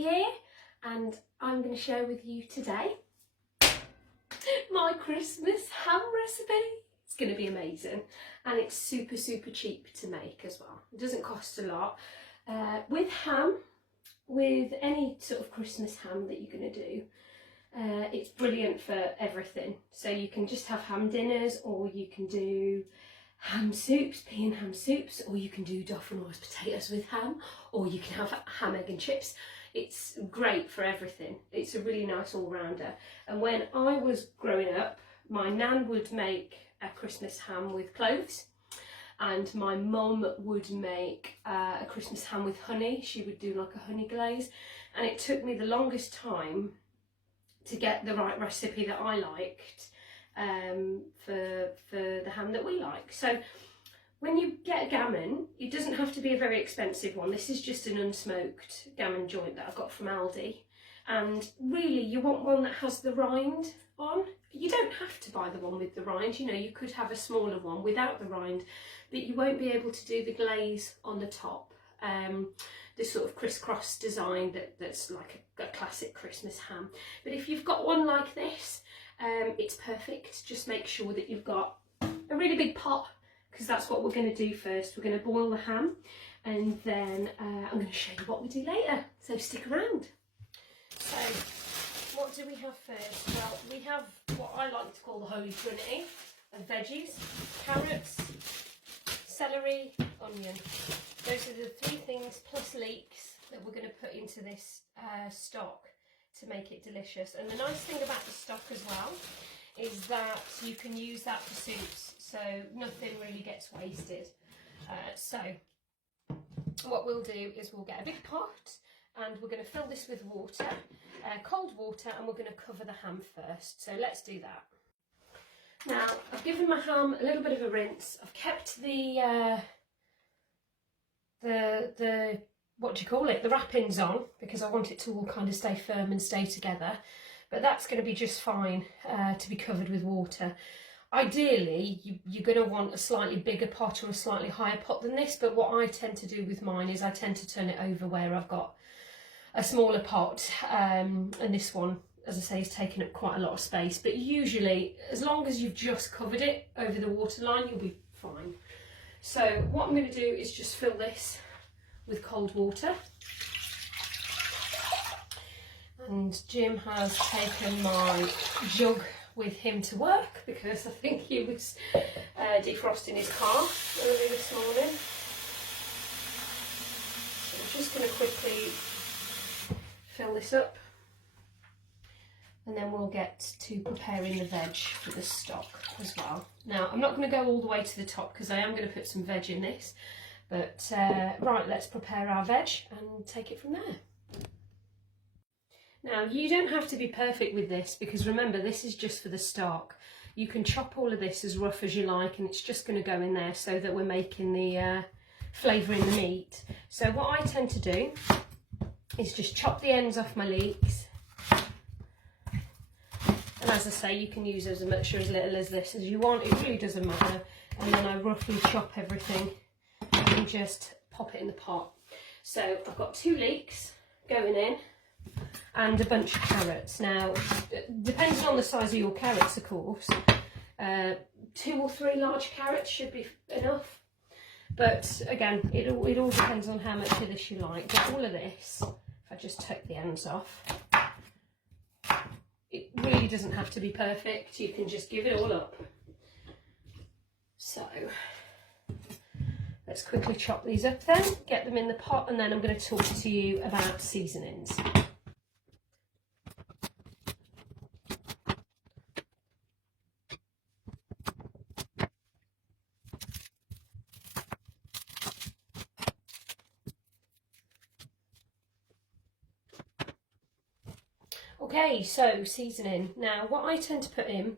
here, and I'm going to share with you today my Christmas ham recipe. It's going to be amazing, and it's super cheap to make as well. It doesn't cost a lot. With ham, with any sort of Christmas ham that you're going to do, it's brilliant for everything. So you can just have ham dinners, or you can do ham soups, pea and ham soups, or you can do Dauphinoise potatoes with ham, or you can have ham, egg and chips. It's great for everything. It's a really nice all-rounder. And when I was growing up, my nan would make a Christmas ham with cloves, and my mum would make a Christmas ham with honey. She would do like a honey glaze, and it took me the longest time to get the right recipe that I liked for the ham that we like. So when you get a gammon, it doesn't have to be a very expensive one. This is just an unsmoked gammon joint that I got from Aldi. And really, you want one that has the rind on. You don't have to buy the one with the rind. You know, you could have a smaller one without the rind, but you won't be able to do the glaze on the top. This sort of crisscross design that's like a classic Christmas ham. But if you've got one like this, it's perfect. Just make sure that you've got a really big pot, because that's what we're going to do first. We're going to boil the ham, and then I'm going to show you what we do later. So stick around. So what do we have first? Well, we have what I like to call the Holy Trinity of veggies: carrots, celery, onion. Those are the three things plus leeks that we're going to put into this stock to make it delicious. And the nice thing about the stock as well is that you can use that for soups, so nothing really gets wasted. So what we'll do is we'll get a big pot, and we're going to fill this with water, cold water, and we're going to cover the ham first. So let's do that. Now, I've given my ham a little bit of a rinse. I've kept the what do you call it, the wrappings on, because I want it to all kind of stay firm and stay together. But that's going to be just fine to be covered with water. Ideally, you're going to want a slightly bigger pot or a slightly higher pot than this, but what I tend to do with mine is I tend to turn it over where I've got a smaller pot, and this one, as I say, is taking up quite a lot of space. But usually, as long as you've just covered it over the water line, you'll be fine. So what I'm going to do is just fill this with cold water. And Jim has taken my jug with him to work, because I think he was defrosting his car early this morning. So I'm just going to quickly fill this up, and then we'll get to preparing the veg for the stock as well. Now, I'm not going to go all the way to the top because I am going to put some veg in this, but right, let's prepare our veg and take it from there. Now, you don't have to be perfect with this, because remember, this is just for the stock. You can chop all of this as rough as you like, and it's just going to go in there so that we're making the flavour in the meat. So what I tend to do is just chop the ends off my leeks. And as I say, you can use as much or as little as this as you want. It really doesn't matter. And then I roughly chop everything and just pop it in the pot. So I've got 2 leeks going in, and a bunch of carrots. Now, depending on the size of your carrots, of course, 2 or 3 large carrots should be enough. But again, it all depends on how much of this you like. But all of this, if I just take the ends off, it really doesn't have to be perfect. You can just give it all up. So let's quickly chop these up then, get them in the pot, and then I'm going to talk to you about seasonings. Okay, so seasoning. Now, what I tend to put in,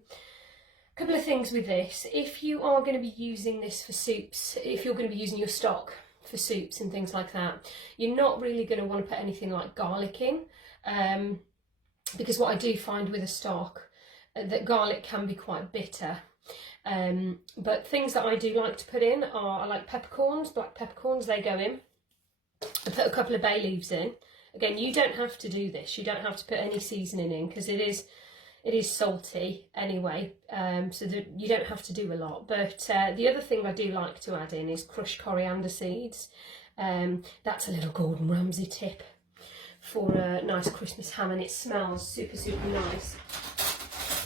a couple of things with this. If you are going to be using this for soups, if you're going to be using your stock for soups and things like that, you're not really going to want to put anything like garlic in, because what I do find with a stock, that garlic can be quite bitter. But things that I do like to put in are, I like peppercorns, black peppercorns, they go in. I put a couple of bay leaves in, Again, you don't have to do this. You don't have to put any seasoning in because it is salty anyway, so that you don't have to do a lot. But the other thing I do like to add in is crushed coriander seeds. That's a little Gordon Ramsay tip for a nice Christmas ham, and it smells super, super nice.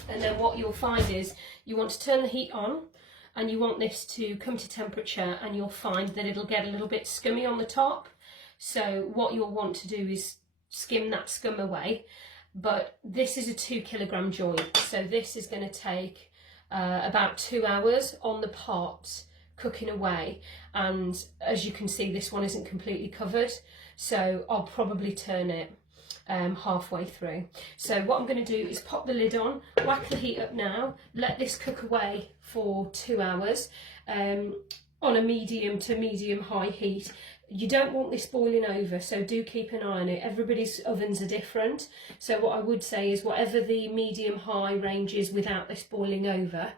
And then what you'll find is you want to turn the heat on and you want this to come to temperature, and you'll find that it'll get a little bit scummy on the top. So what you'll want to do is skim that scum away. But this is a 2 kilogram joint, so this is going to take about 2 hours on the pot cooking away, and as you can see, this one isn't completely covered, so I'll probably turn it halfway through. So what I'm going to do is pop the lid on, whack the heat up now, let this cook away for 2 hours on a medium to medium high heat. You don't want this boiling over, so do keep an eye on it. Everybody's ovens are different, so what I would say is whatever the medium high range is without this boiling over,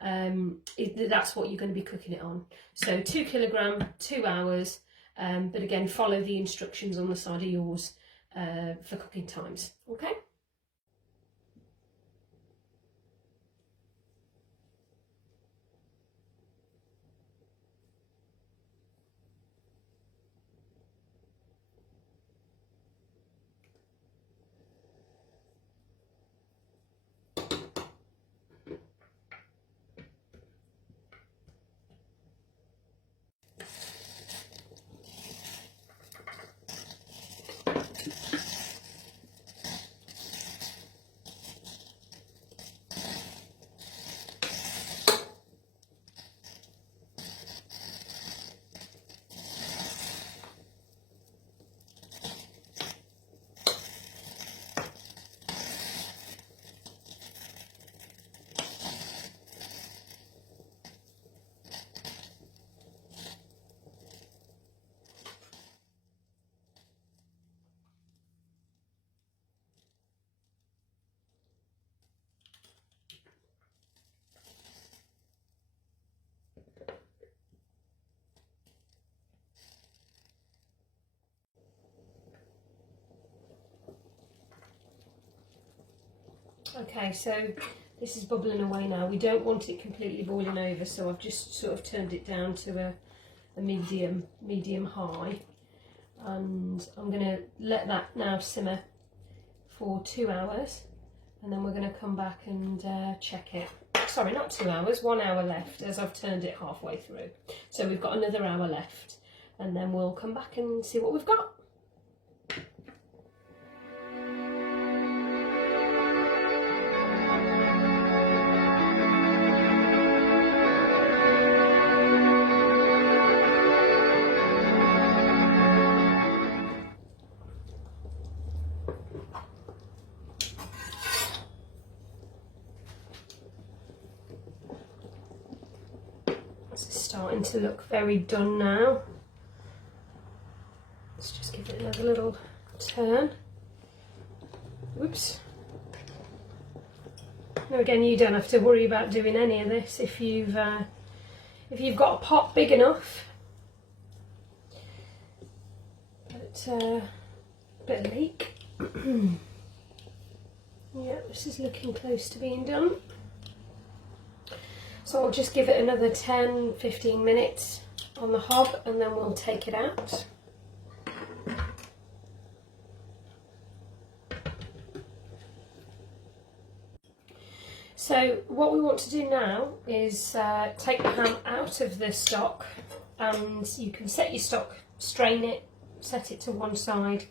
that's what you're going to be cooking it on. So 2 kilogram, 2 hours, but again, follow the instructions on the side of yours for cooking times. Okay. Okay, so this is bubbling away now. We don't want it completely boiling over, so I've just sort of turned it down to a medium high, and I'm going to let that now simmer for 2 hours, and then we're going to come back and check it. Sorry, not 2 hours, 1 hour left, as I've turned it halfway through. So we've got another hour left, and then we'll come back and see what we've got. Starting to look very done now. Let's just give it another little turn. Whoops. Now again, you don't have to worry about doing any of this if you've got a pot big enough. But a bit of leak. Yeah, this is looking close to being done. So I'll just give it another 10-15 minutes on the hob, and then we'll take it out. So what we want to do now is take the ham out of the stock, and you can set your stock, strain it, set it to one side.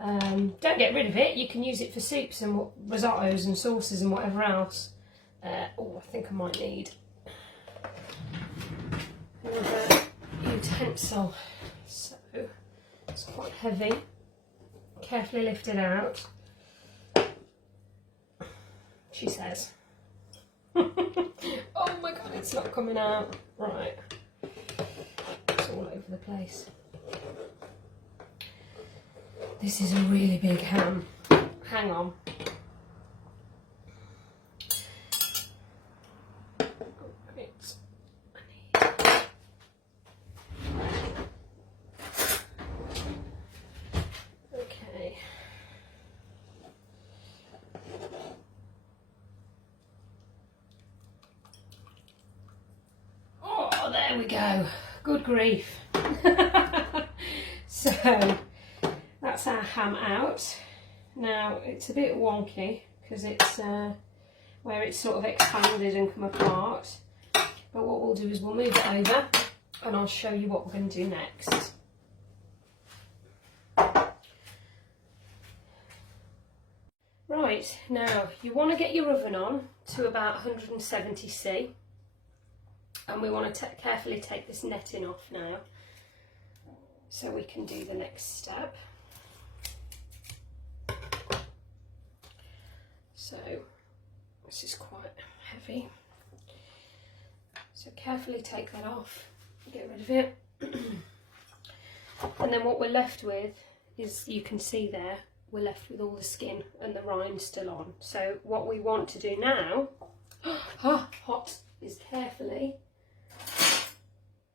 Don't get rid of it. You can use it for soups and risottos and sauces and whatever else. Oh, I think I might need another utensil. So it's quite heavy. Carefully lift it out, she says. Oh my god, it's not coming out. Right. It's all over the place. This is a really big ham. Hang on. Okay. There we go. Good grief. So that's our ham out. Now it's a bit wonky because it's where it's sort of expanded and come apart. But what we'll do is we'll move it over and I'll show you what we're going to do next. Right, now you want to get your oven on to about 170°, and we want to carefully take this netting off now so we can do the next step. So this is quite heavy, so carefully take that off, get rid of it. And then what we're left with is, you can see there, we're left with all the skin and the rind still on. So what we want to do now, hot, is carefully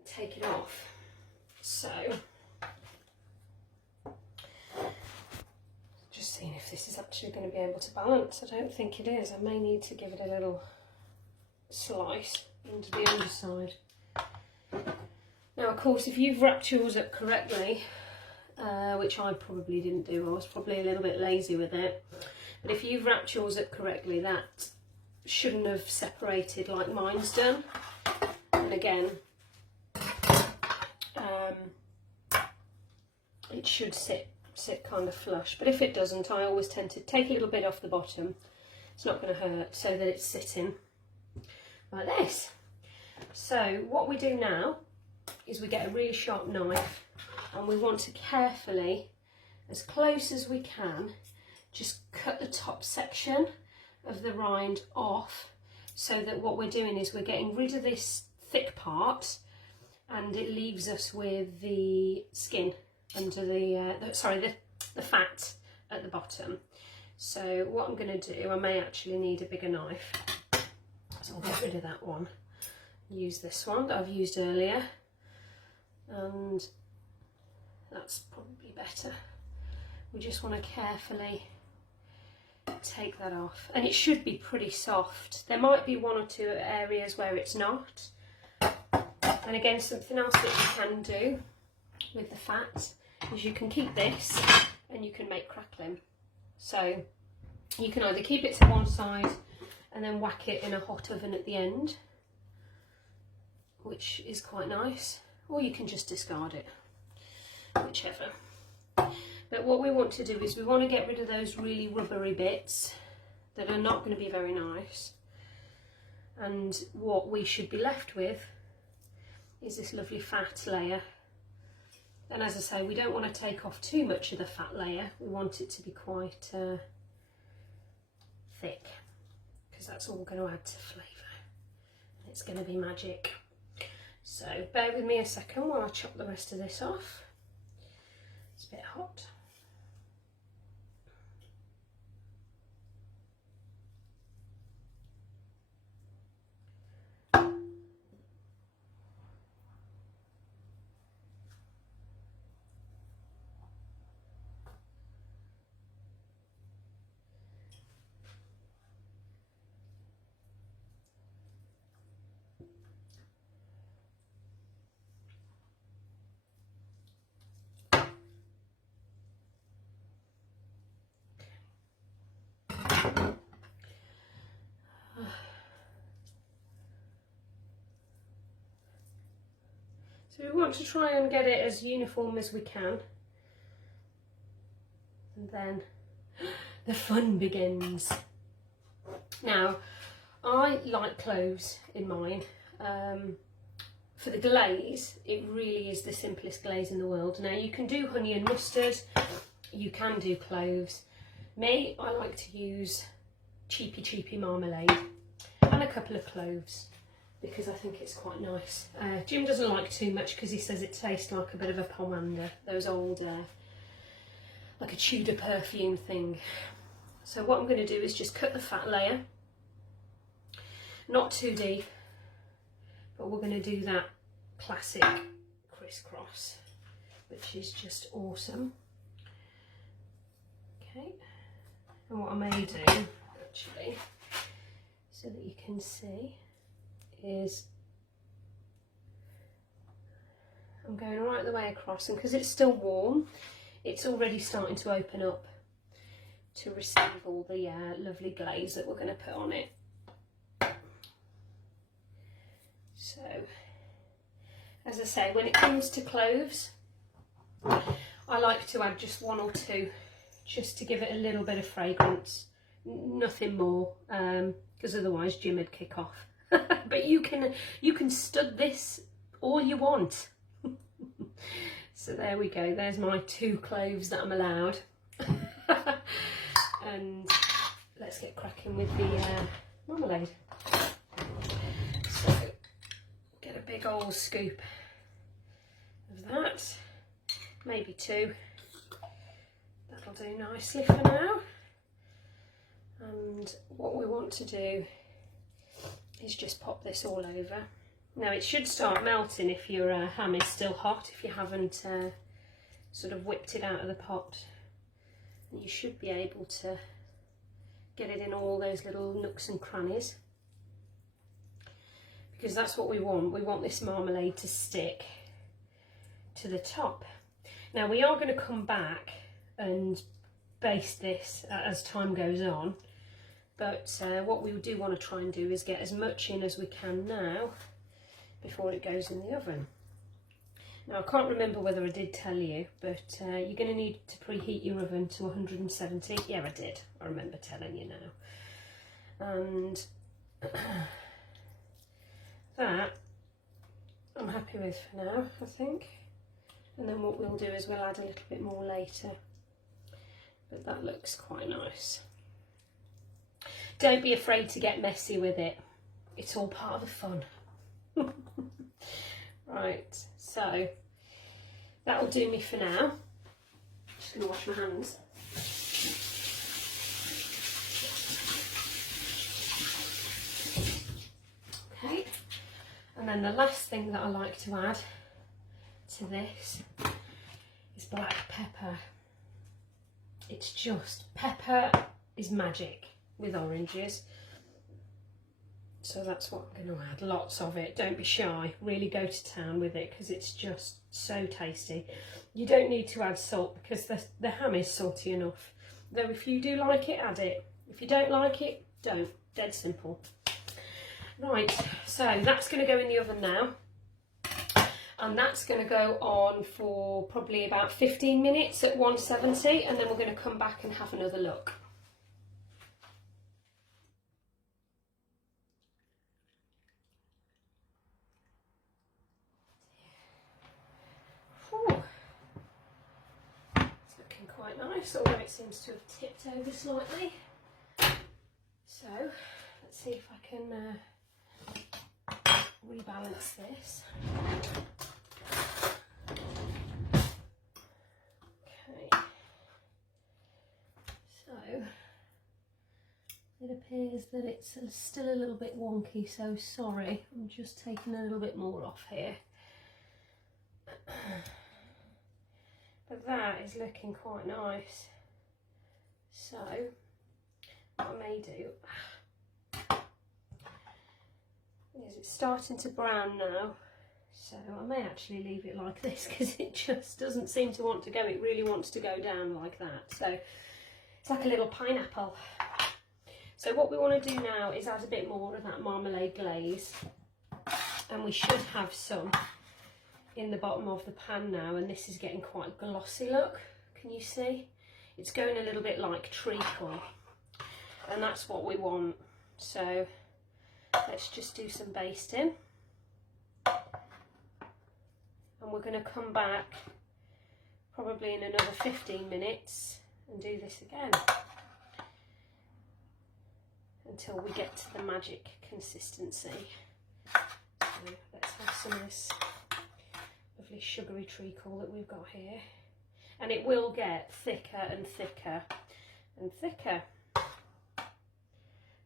take it off. So just seeing if this is actually going to be able to balance. I don't think it is. I may need to give it a little slice into the underside. Now of course, if you've wrapped yours up correctly, which I probably didn't do, I was probably a little bit lazy with it, but if you've wrapped yours up correctly, that shouldn't have separated like mine's done. And again, it should sit kind of flush, but if it doesn't, I always tend to take a little bit off the bottom, it's not going to hurt, so that it's sitting like this. So what we do now is we get a really sharp knife, and we want to carefully, as close as we can, just cut the top section of the rind off, so that what we're doing is we're getting rid of this thick part and it leaves us with the skin under the fat at the bottom. So what I'm going to do, I may actually need a bigger knife, so I'll get rid of that one, use this one that I've used earlier, and that's probably better. We just want to carefully take that off, and it should be pretty soft. There might be one or two areas where it's not. And again, something else that you can do with the fat is you can keep this and you can make crackling. So you can either keep it to one side and then whack it in a hot oven at the end, which is quite nice, or you can just discard it, whichever. But what we want to do is we want to get rid of those really rubbery bits that are not going to be very nice, and what we should be left with is this lovely fat layer. And as I say, we don't want to take off too much of the fat layer, we want it to be quite thick, because that's all going to add to flavour. It's going to be magic. So bear with me a second while I chop the rest of this off. It's a bit hot. So we want to try and get it as uniform as we can, and then the fun begins. Now, I like cloves in mine. For the glaze, it really is the simplest glaze in the world. Now you can do honey and mustard, you can do cloves. Me, I like to use cheapy marmalade and a couple of cloves, because I think it's quite nice. Jim doesn't like too much because he says it tastes like a bit of a pomander, those old, like a Tudor perfume thing. So what I'm going to do is just cut the fat layer, not too deep, but we're going to do that classic crisscross, which is just awesome. Okay, and what I may do, actually, so that you can see, is I'm going right the way across, and because it's still warm, it's already starting to open up to receive all the lovely glaze that we're going to put on it. So, as I say, when it comes to cloves, I like to add just 1 or 2, just to give it a little bit of fragrance, nothing more, because otherwise Jim would kick off. But you can stud this all you want. So there we go, there's my 2 cloves that I'm allowed. And let's get cracking with the marmalade. So get a big old scoop of that, maybe 2. That'll do nicely for now. And what we want to do is just pop this all over. Now it should start melting if your ham is still hot, if you haven't sort of whipped it out of the pot. And you should be able to get it in all those little nooks and crannies, because that's what we want. We want this marmalade to stick to the top. Now we are going to come back and baste this as time goes on, but what we do want to try and do is get as much in as we can now before it goes in the oven. Now I can't remember whether I did tell you, but you're going to need to preheat your oven to 170. Yeah, I did. I remember telling you now. And that I'm happy with for now, I think. And then what we'll do is we'll add a little bit more later. But that looks quite nice. Don't be afraid to get messy with it. It's all part of the fun. Right, so that'll do me for now. Just going to wash my hands. Okay, and then the last thing that I like to add to this is black pepper. It's just, pepper is magic with oranges. So that's what I'm going to add, lots of it. Don't be shy, really go to town with it because it's just so tasty. You don't need to add salt because the ham is salty enough. Though if you do like it, add it. If you don't like it, don't. Dead simple. Right, so that's going to go in the oven now. And that's going to go on for probably about 15 minutes at 170, and then we're going to come back and have another look. It's looking quite nice, although it seems to have tipped over slightly. So let's see if I can rebalance this. Okay, so it appears that it's still a little bit wonky, so sorry, I'm just taking a little bit more off here. But that is looking quite nice. So what I may do is it's starting to brown now, so I may actually leave it like this because it just doesn't seem to want to go. It really wants to go down like that, so it's like a little pineapple. So what we want to do now is add a bit more of that marmalade glaze, and we should have some in the bottom of the pan now, and this is getting quite a glossy look. Can you see? It's going a little bit like treacle, and that's what we want. So let's just do some basting, and we're going to come back probably in another 15 minutes and do this again until we get to the magic consistency. So let's have some of this lovely sugary treacle that we've got here, and it will get thicker and thicker and thicker.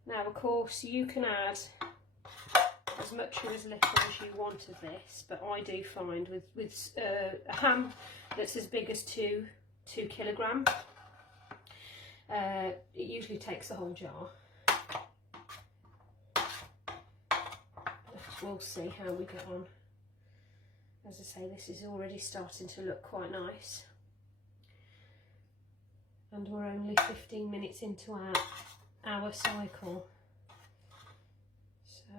Now of course you can add as much or as little as you want of this, but I do find with a ham that's as big as 2 kilograms, it usually takes the whole jar. We'll see how we get on As I say, this is already starting to look quite nice. And we're only 15 minutes into our cycle. So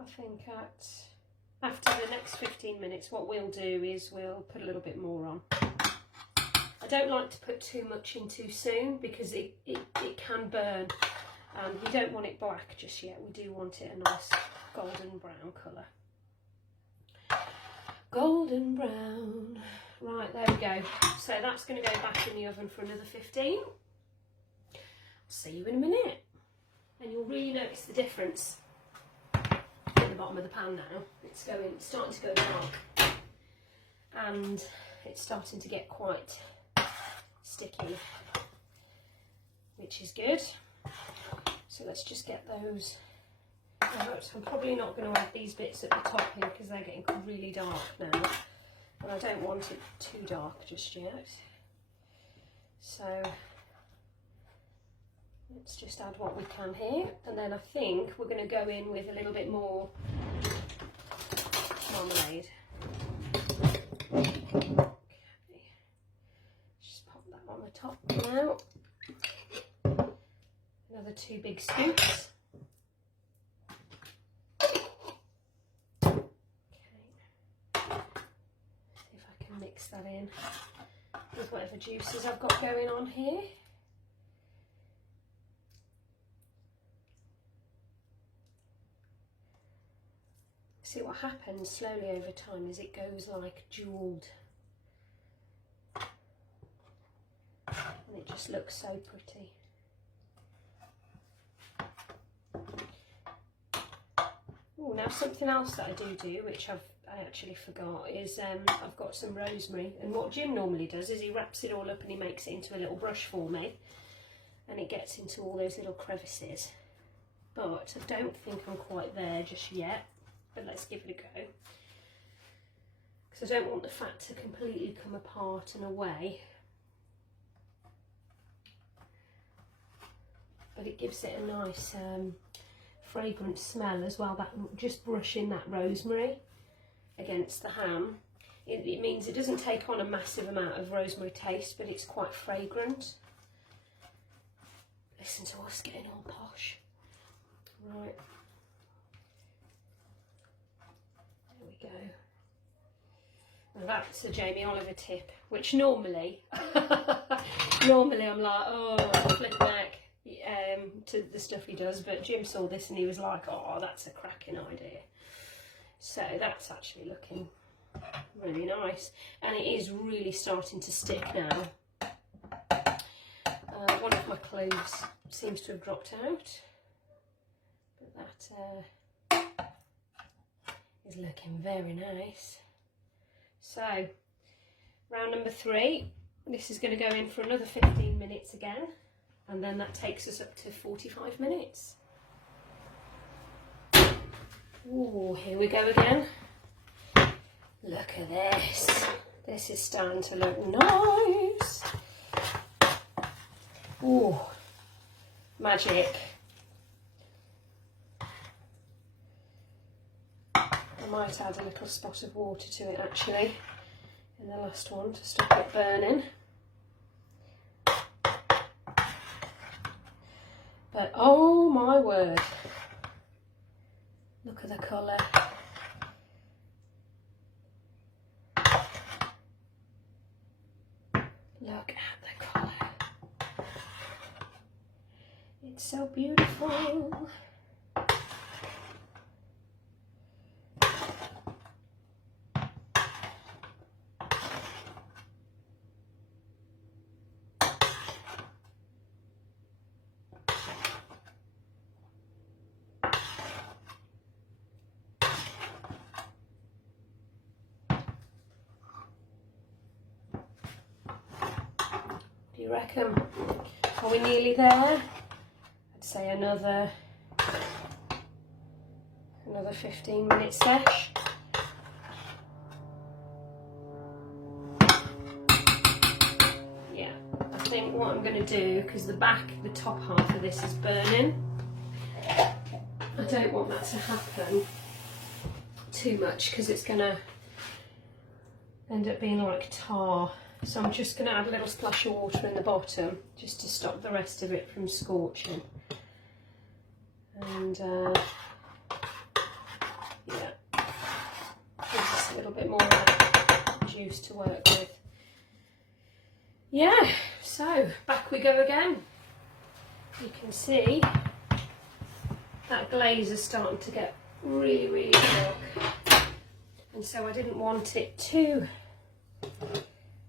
I think after the next 15 minutes, what we'll do is we'll put a little bit more on. I don't like to put too much in too soon because it can burn. We don't want it black just yet. We do want it a nice golden brown colour. Golden brown. Right, there we go. So that's going to go back in the oven for another 15. I'll see you in a minute. And you'll really notice the difference at the bottom of the pan now. It's starting to go dark. And it's starting to get quite sticky, which is good. So let's just get those out. I'm probably not going to add these bits at the top here because they're getting really dark now, and I don't want it too dark just yet. So let's just add what we can here, and then I think we're going to go in with a little bit more marmalade. On the top now. Another 2 big scoops. Okay. See if I can mix that in with whatever juices I've got going on here. See, what happens slowly over time is it goes like jewelled. And it just looks so pretty. Oh, now something else that I do, which I actually forgot, is I've got some rosemary. And what Jim normally does is he wraps it all up and he makes it into a little brush for me. And it gets into all those little crevices. But I don't think I'm quite there just yet. But let's give it a go. Because I don't want the fat to completely come apart and away. But it gives it a nice fragrant smell as well, that just brushing that rosemary against the ham. It means it doesn't take on a massive amount of rosemary taste, but it's quite fragrant. Listen to us getting all posh. Right. There we go. Now that's the Jamie Oliver tip, which normally I'm like, oh, flip neck. To the stuff he does, but Jim saw this and he was like, oh, that's a cracking idea. So that's actually looking really nice, and it is really starting to stick now. One of my cloves seems to have dropped out, but that is looking very nice. So round number 3, this is going to go in for another 15 minutes again. And then that takes us up to 45 minutes. Ooh, here we go again. Look at this. This is starting to look nice. Ooh, magic. I might add a little spot of water to it actually in the last one to stop it burning. But oh my word, look at the colour. Look at the colour. It's so beautiful. Do you reckon? Are we nearly there? I'd say another 15 minutes sesh. think what I'm going to do, because the top half of this is burning, I don't want that to happen too much because it's going to end up being like tar. So I'm just going to add a little splash of water in the bottom just to stop the rest of it from scorching. And yeah, gives us a little bit more juice to work with. Yeah, so back we go again. You can see that glaze is starting to get really, really dark. And so I didn't want it too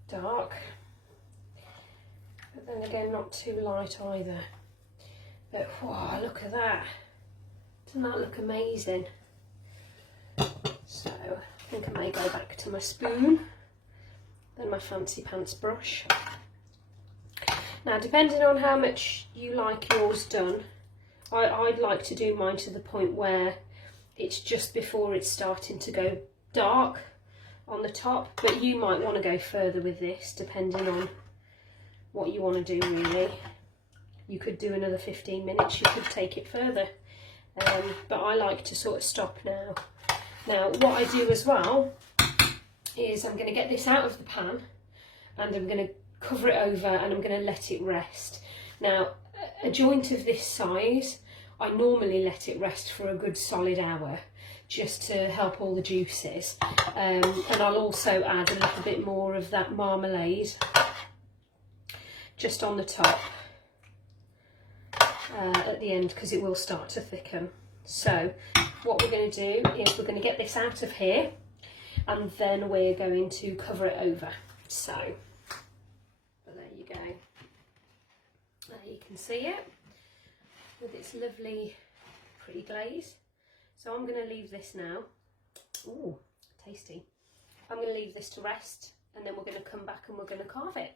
dark, but then again not too light either. But wow, look at that. Doesn't that look amazing? So I think I may go back to my spoon, then my fancy pants brush. Now, depending on how much you like yours done, I'd like to do mine to the point where it's just before it's starting to go dark on the top, but you might want to go further with this depending on what you want to do really. You could do another 15 minutes, you could take it further, but I like to sort of stop now. Now what I do as well is I'm going to get this out of the pan and I'm going to cover it over and I'm going to let it rest. Now a joint of this size, I normally let it rest for a good solid hour just to help all the juices, and I'll also add a little bit more of that marmalade just on the top at the end because it will start to thicken. So what we're going to do is we're going to get this out of here and then we're going to cover it over. So there you go. There you can see it with its lovely pretty glaze. So I'm going to leave this now. Ooh, tasty. I'm going to leave this to rest and then we're going to come back and we're going to carve it.